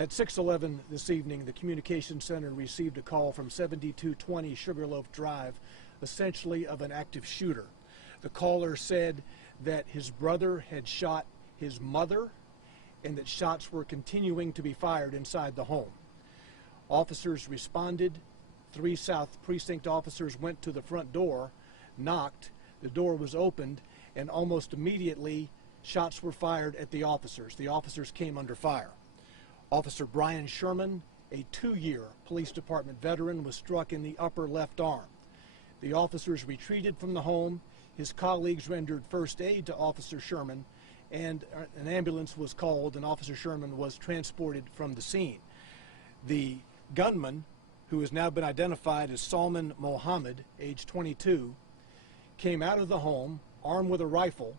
At 6:11 this evening, the communications center received a call from 7220 Sugarloaf Drive, essentially of an active shooter. The caller said that his brother had shot his mother and that shots were continuing to be fired inside the home. Officers responded. 3 South Precinct officers went to the front door, knocked, the door was opened, and almost immediately shots were fired at the officers. The officers came under fire. Officer Brian Sherman, a 2-year police department veteran, was struck in the upper left arm. The officers retreated from the home. His colleagues rendered first aid to Officer Sherman, and an ambulance was called, and Officer Sherman was transported from the scene. The gunman, who has now been identified as Salman Mohammed, age 22, came out of the home armed with a rifle.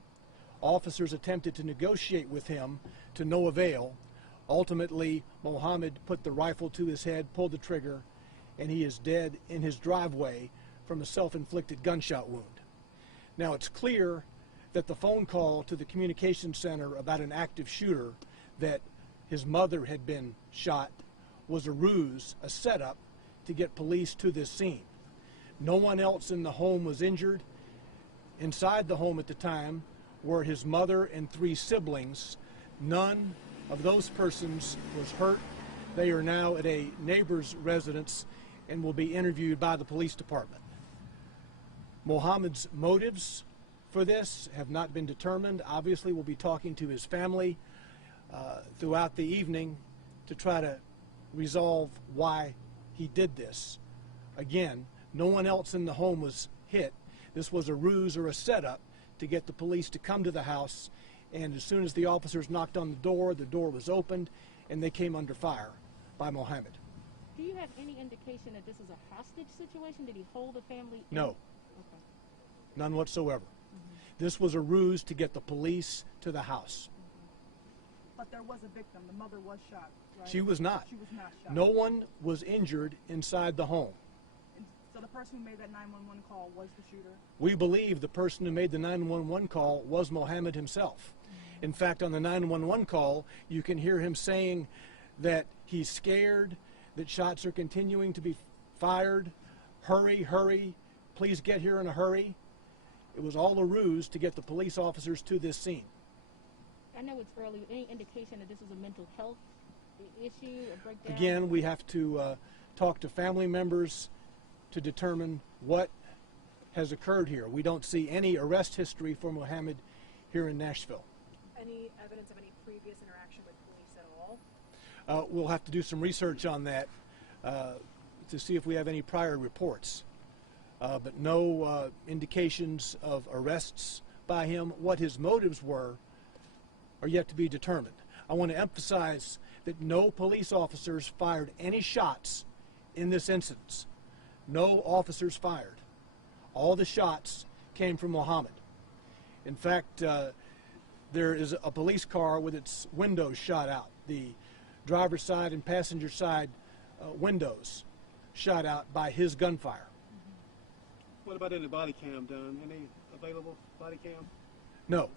Officers attempted to negotiate with him to no avail. Ultimately, Mohammed put the rifle to his head, pulled the trigger, and he is dead in his driveway from a self-inflicted gunshot wound. Now, it's clear that the phone call to the communications center about an active shooter, that his mother had been shot, was a ruse, a setup to get police to this scene. No one else in the home was injured. Inside the home at the time were his mother and 3 siblings. None of those persons was hurt. They are now at a neighbor's residence and will be interviewed by the police department. Mohammed's motives for this have not been determined. Obviously, we'll be talking to his family throughout the evening to try to resolve why he did this. Again, no one else in the home was hit. This was a ruse or a setup to get the police to come to the house, and as soon as the officers knocked on the door was opened, and they came under fire by Mohammed. Do you have any indication that this is a hostage situation? Did he hold the family? No. Okay. None whatsoever. This was a ruse to get the police to the house. But there was a victim. The mother was shot, right? She was not. She was not shot. No one was injured inside the home. And so the person who made that 911 call was the shooter? We believe the person who made the 911 call was Mohammed himself. In fact, on the 911 call, you can hear him saying that he's scared, that shots are continuing to be fired. Hurry, hurry, please get here in a hurry. It was all a ruse to get the police officers to this scene. I know it's early. Any indication that this was a mental health issue, a breakdown? Again, we have to talk to family members to determine what has occurred here. We don't see any arrest history for Mohammed here in Nashville. Any evidence of any previous interaction with police at all? We'll have to do some research on that to see if we have any prior reports. But no indications of arrests by him. What his motives were are yet to be determined. I want to emphasize that no police officers fired any shots in this incident. No officers fired. All the shots came from Mohammed. In fact, there is a police car with its windows shot out. The driver's side and passenger side windows shot out by his gunfire. What about any body cam done? Any available body cam? No,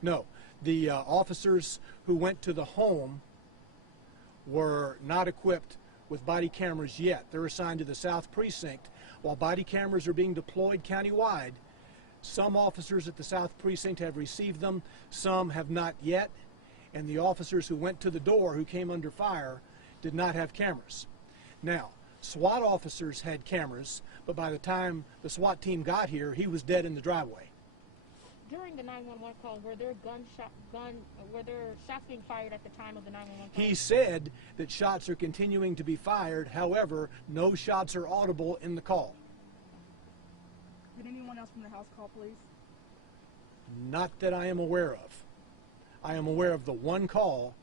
no. The officers who went to the home were not equipped with body cameras yet. They're assigned to the South Precinct. While body cameras are being deployed countywide, some officers at the South Precinct have received them, some have not yet, and the officers who went to the door, who came under fire, did not have cameras. Now, SWAT officers had cameras, but by the time the SWAT team got here, he was dead in the driveway. During the 911 call, were there shots being fired at the time of the 911 call? He said that shots are continuing to be fired. However, no shots are audible in the call. Did anyone else from the house call police? Not that I am aware of. I am aware of the one call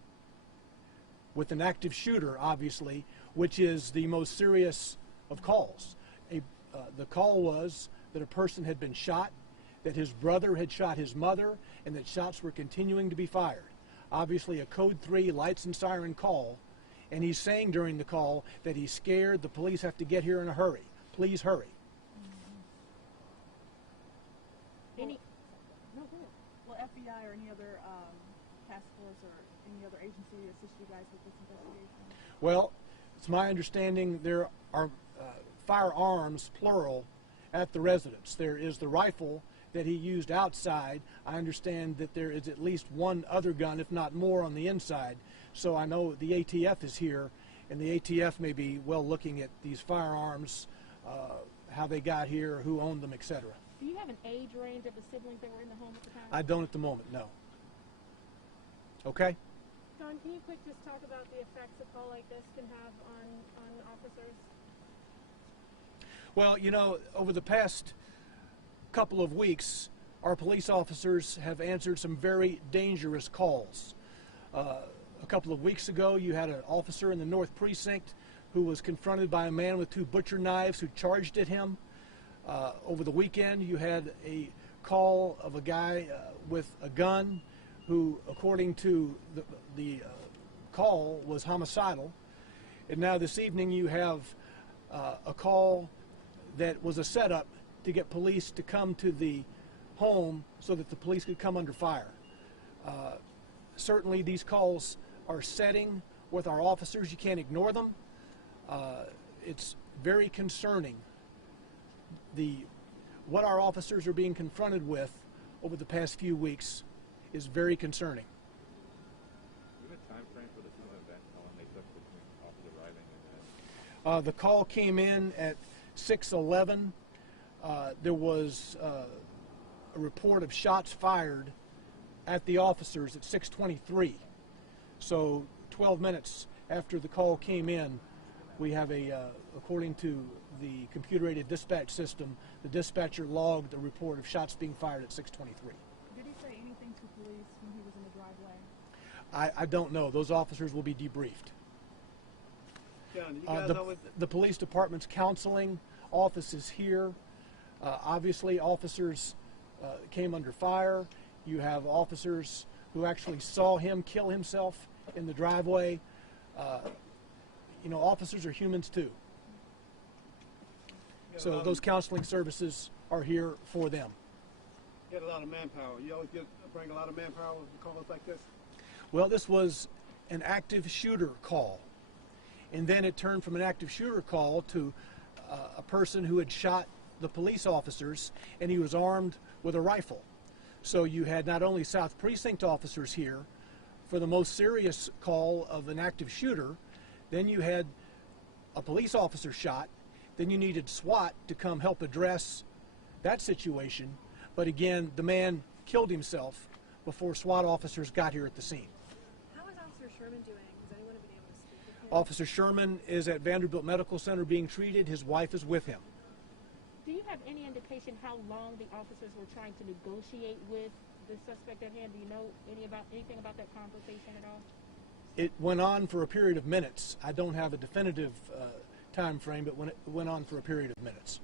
with an active shooter, obviously, which is the most serious of calls. The call was that a person had been shot, that his brother had shot his mother, and that shots were continuing to be fired. Obviously a code 3 lights and siren call, and he's saying during the call that he's scared, the police have to get here in a hurry. Please hurry. Will FBI or any other task force or any any other agency to assist you guys with this investigation? Well, it's my understanding there are firearms, plural, at the residence. There is the rifle that he used outside. I understand that there is at least one other gun, if not more, on the inside. So I know the ATF is here, and the ATF may be well looking at these firearms, how they got here, who owned them, etc. Do you have an age range of the siblings that were in the home at the time? I don't at the moment, no. Okay? Don, can you quick just talk about the effects a call like this can have on officers? Well, you know, over the past couple of weeks, our police officers have answered some very dangerous calls. A couple of weeks ago, you had an officer in the North Precinct who was confronted by a man with 2 butcher knives who charged at him. Over the weekend, you had a call of a guy with a gun who, according to the call, was homicidal. And now this evening, you have a call that was a setup to get police to come to the home so that the police could come under fire. Certainly, these calls are setting with our officers. You can't ignore them. It's very concerning what our officers are being confronted with over the past few weeks is very concerning. Do you have a time frame for the two events, how long they took between officers arriving and The call came in at 6:11. There was a report of shots fired at the officers at 6:23. So 12 minutes after the call came in, we have according to the computer-aided dispatch system, the dispatcher logged a report of shots being fired at 6:23. Did he say anything to police when he was in the driveway? I don't know. Those officers will be debriefed. John, you guys know what? The police department's counseling office is here. Obviously, officers came under fire. You have officers who actually saw him kill himself in the driveway. You know, officers are humans too. So those counseling services are here for them. You get a lot of manpower. You always bring a lot of manpower with calls like this. Well, this was an active shooter call. And then it turned from an active shooter call to a person who had shot the police officers, and he was armed with a rifle. So you had not only South Precinct officers here for the most serious call of an active shooter, then you had a police officer shot, then you needed SWAT to come help address that situation. But again, the man killed himself before SWAT officers got here at the scene. How is Officer Sherman doing? Has anyone been able to speak with him? Officer Sherman is at Vanderbilt Medical Center being treated. His wife is with him. Do you have any indication how long the officers were trying to negotiate with the suspect at hand? Do you know anything about that conversation at all? It went on for a period of minutes. I don't have a definitive time frame, but it went on for a period of minutes.